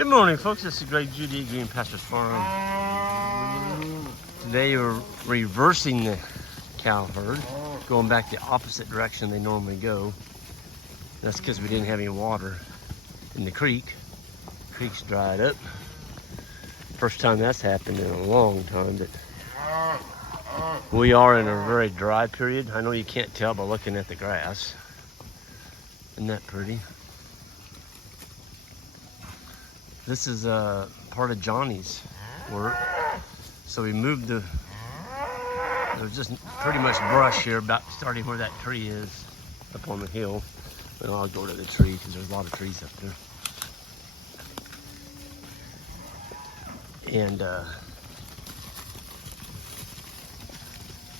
Good morning, folks. This is Greg Judy, Green Pastures Farm. Today we're reversing the cow herd, going back the opposite direction they normally go. That's because we didn't have any water in the creek. The creek's dried up. First time that's happened in a long time. But we are in a very dry period. I know you can't tell by looking at the grass. Isn't that pretty? This is part of Johnny's work. So we moved there was just pretty much brush here, about starting where that tree is, up on the hill. And I'll go to the tree because there's a lot of trees up there. And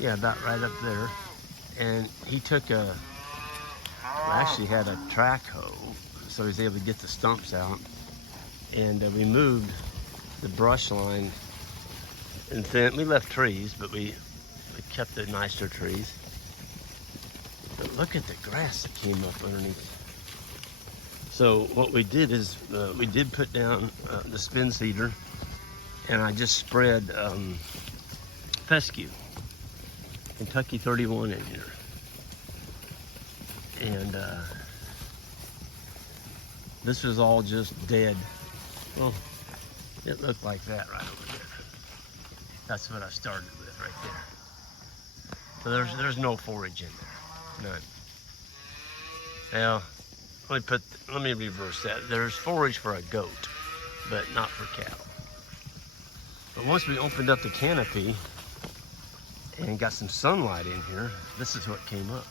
yeah, about right up there. And he took actually had a track hoe, so he was able to get the stumps out. And we moved the brush line, and then we left trees, but we kept the nicer trees. But look at the grass that came up underneath. So what we did is we did put down the spin seeder, and I just spread fescue, Kentucky 31 in here. And this was all just dead. Well, it looked like that right over there. That's what I started with right there. So there's no forage in there, none. Now, let me reverse that. There's forage for a goat, but not for cattle. But once we opened up the canopy and got some sunlight in here, this is what came up.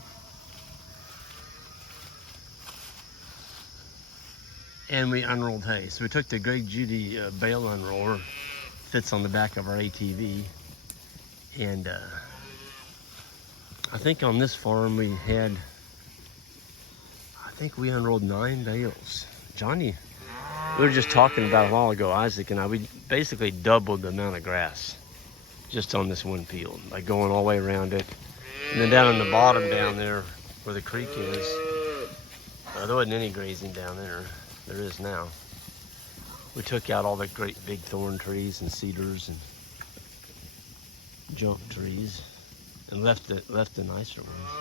And we unrolled hay. So we took the Greg Judy bale unroller, fits on the back of our ATV. And I think on this farm we unrolled 9 bales. Johnny, we were just talking about a while ago, Isaac and I, we basically doubled the amount of grass just on this one field by going all the way around it. And then down on the bottom down there where the creek is, there wasn't any grazing down there. There is now. We took out all the great big thorn trees and cedars and junk trees and left the nicer ones.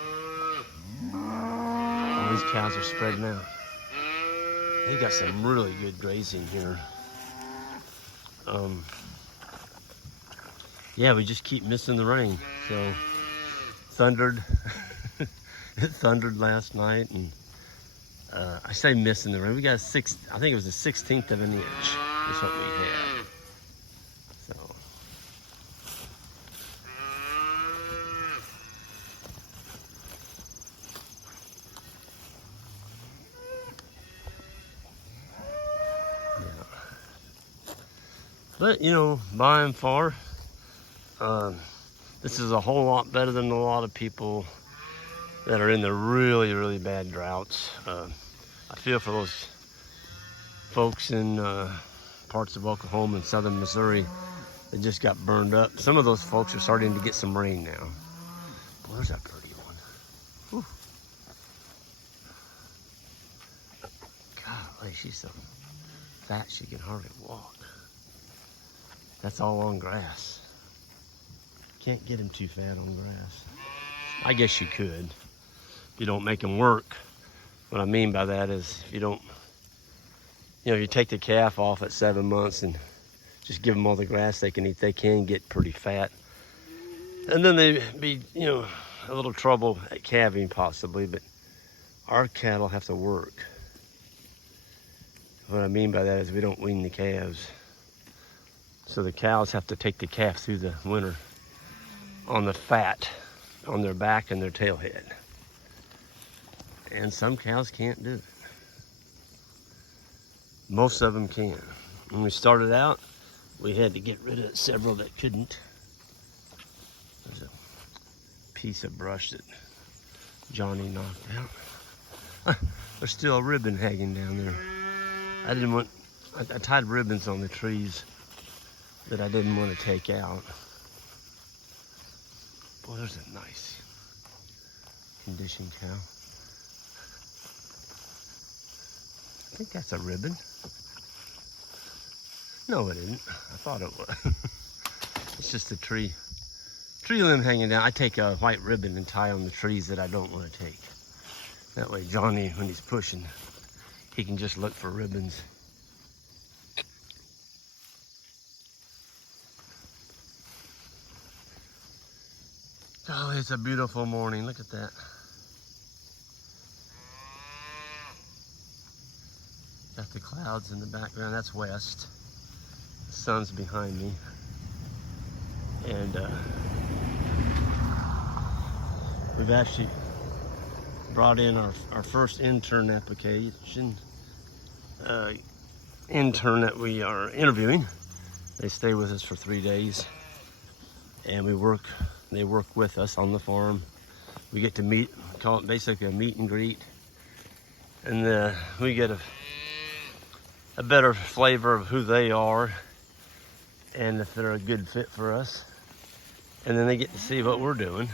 All these cows are spreading out. They got some really good grazing here. Yeah, we just keep missing the rain. So thundered. It thundered last night, and I say missing the rain. We got I think it was a 1/16 of an inch is what we had. So. Yeah. But, by and far, this is a whole lot better than a lot of people that are in the really, really bad droughts. I feel for those folks in parts of Oklahoma and southern Missouri that just got burned up. Some of those folks are starting to get some rain now. Boy, there's that pretty one. Whew. Golly, she's so fat she can hardly walk. That's all on grass. Can't get him too fat on grass. I guess you could. If you don't make them work. What I mean by that is if you take the calf off at 7 months and just give them all the grass they can eat, they can get pretty fat. And then they be, a little trouble at calving possibly, but our cattle have to work. What I mean by that is we don't wean the calves. So the cows have to take the calf through the winter on the fat on their back and their tail head. And some cows can't do it. Most of them can. When we started out, we had to get rid of several that couldn't. There's a piece of brush that Johnny knocked out. There's still a ribbon hanging down there. I tied ribbons on the trees that I didn't want to take out. Boy, there's a nice conditioned cow. I think that's a ribbon. No, it isn't. I thought it was. It's just a tree limb hanging down. I take a white ribbon and tie on the trees that I don't want to take. That way Johnny, when he's pushing, he can just look for ribbons. Oh, it's a beautiful morning. Look at that. Got the clouds in the background. That's west. The sun's behind me. And we've actually brought in our first intern application. Intern that we are interviewing. They stay with us for 3 days. And they work with us on the farm. We get to meet, call it basically a meet and greet. And we get a better flavor of who they are and if they're a good fit for us. And then they get to see what we're doing.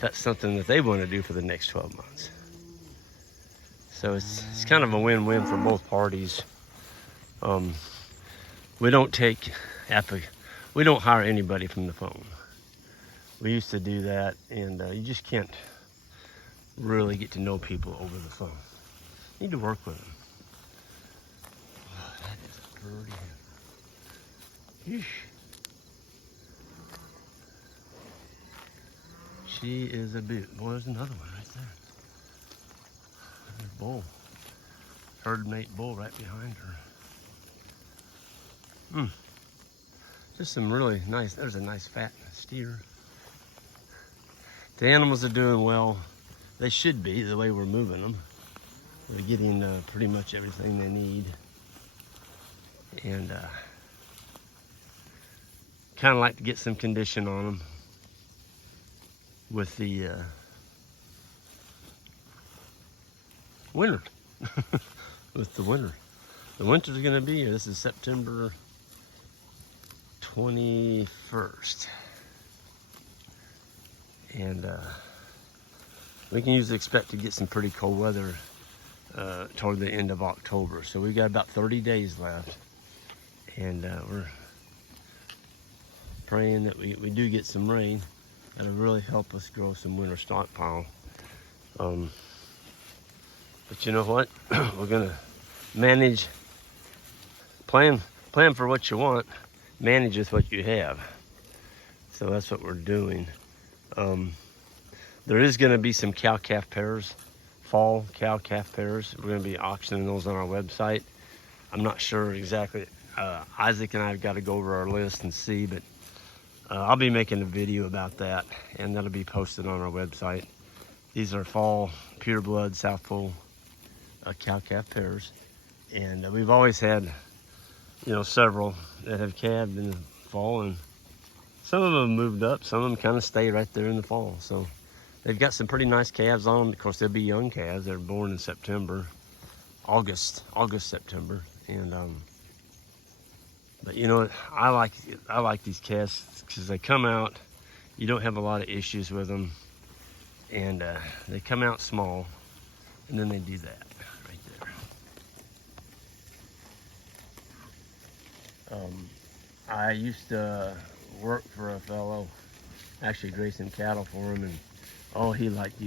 That's something that they want to do for the next 12 months. So it's kind of a win-win for both parties. We don't hire anybody from the phone. We used to do that, and you just can't really get to know people over the phone. You need to work with them. Oh, that is pretty. Yeesh. She is a beaut. Boy, there's another one right there. There's a bull. Herd mate bull right behind her. Just some really nice, there's a nice fat steer. The animals are doing well. They should be, the way we're moving them. They're getting pretty much everything they need. And kind of like to get some condition on them with the winter. With the winter. The winter's gonna be here. This is September 21st. And we can usually expect to get some pretty cold weather toward the end of October. So we've got about 30 days left. And we're praying that we do get some rain. That'll really help us grow some winter stockpile. But you know what? We're gonna manage, plan for what you want, manage with what you have. So that's what we're doing. There is gonna be some cow-calf pairs, fall cow-calf pairs. We're gonna be auctioning those on our website. I'm not sure exactly. Isaac and I have got to go over our list and see, but I'll be making a video about that, and that'll be posted on our website. These are fall pure blood South Pole cow-calf pairs, and we've always had, several that have calved in the fall, and some of them moved up, some of them kind of stay right there in the fall. So they've got some pretty nice calves on them. Of course, they'll be young calves. They're born in September, August, September, and but you know, I like these calves because they come out. You don't have a lot of issues with them, and they come out small, and then they do that right there. I used to work for a fellow, actually grazing cattle for him, and he liked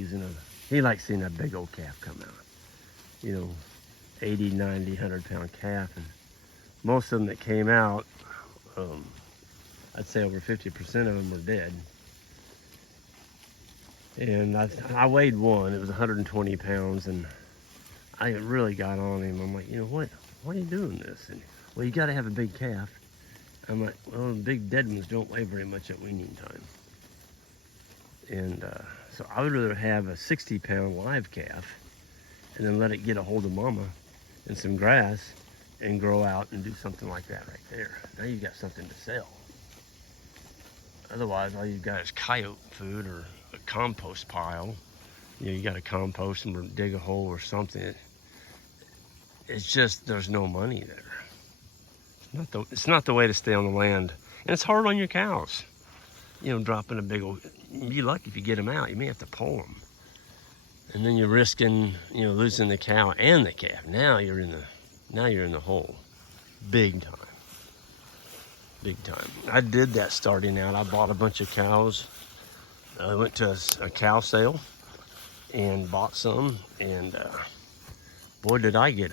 seeing a big old calf come out. 80, 90, 100-pound calf, and most of them that came out, I'd say over 50% of them were dead. And I weighed one. It was 120 pounds, and I really got on him. I'm like, what are you doing this? And, well, you got to have a big calf. I'm like, well, big dead ones don't weigh very much at weaning time. And so I would rather have a 60-pound live calf and then let it get a hold of mama and some grass and grow out and do something like that right there. Now you've got something to sell. Otherwise, all you've got is coyote food or a compost pile. You got to compost them or dig a hole or something. It's just, there's no money there. It's not the way to stay on the land. And it's hard on your cows. Dropping a big old, you'd be lucky if you get them out. You may have to pull them. And then you're risking, losing the cow and the calf. Now you're in the hole, big time. big time. I did that starting out. I bought a bunch of cows. I went to a cow sale and bought some, and boy, did I get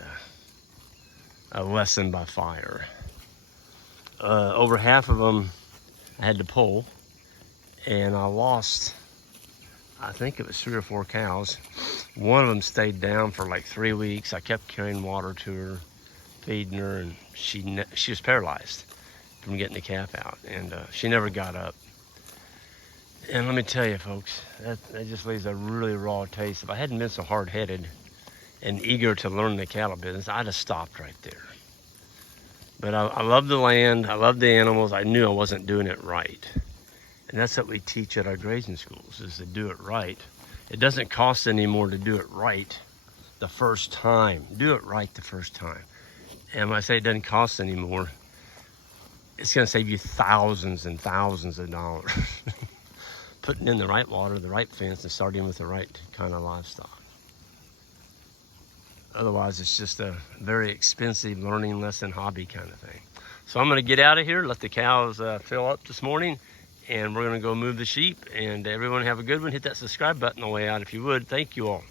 a lesson by fire. Over half of them I had to pull, and I lost, I think it was 3 or 4 cows. One of them stayed down for like 3 weeks. I kept carrying water to her, feeding her, and she was paralyzed from getting the calf out, and she never got up. And let me tell you, folks, that just leaves a really raw taste. If I hadn't been so hard-headed and eager to learn the cattle business, I'd have stopped right there. But I love the land, I love the animals. I knew I wasn't doing it right. And that's what we teach at our grazing schools, is to do it right. It doesn't cost any more to do it right the first time. Do it right the first time. And when I say it doesn't cost any more, it's going to save you thousands and thousands of dollars. Putting in the right water, the right fence, and starting with the right kind of livestock. Otherwise, it's just a very expensive learning lesson hobby kind of thing. So I'm going to get out of here, let the cows fill up this morning, and we're going to go move the sheep. And everyone have a good one. Hit that subscribe button on the way out if you would. Thank you all.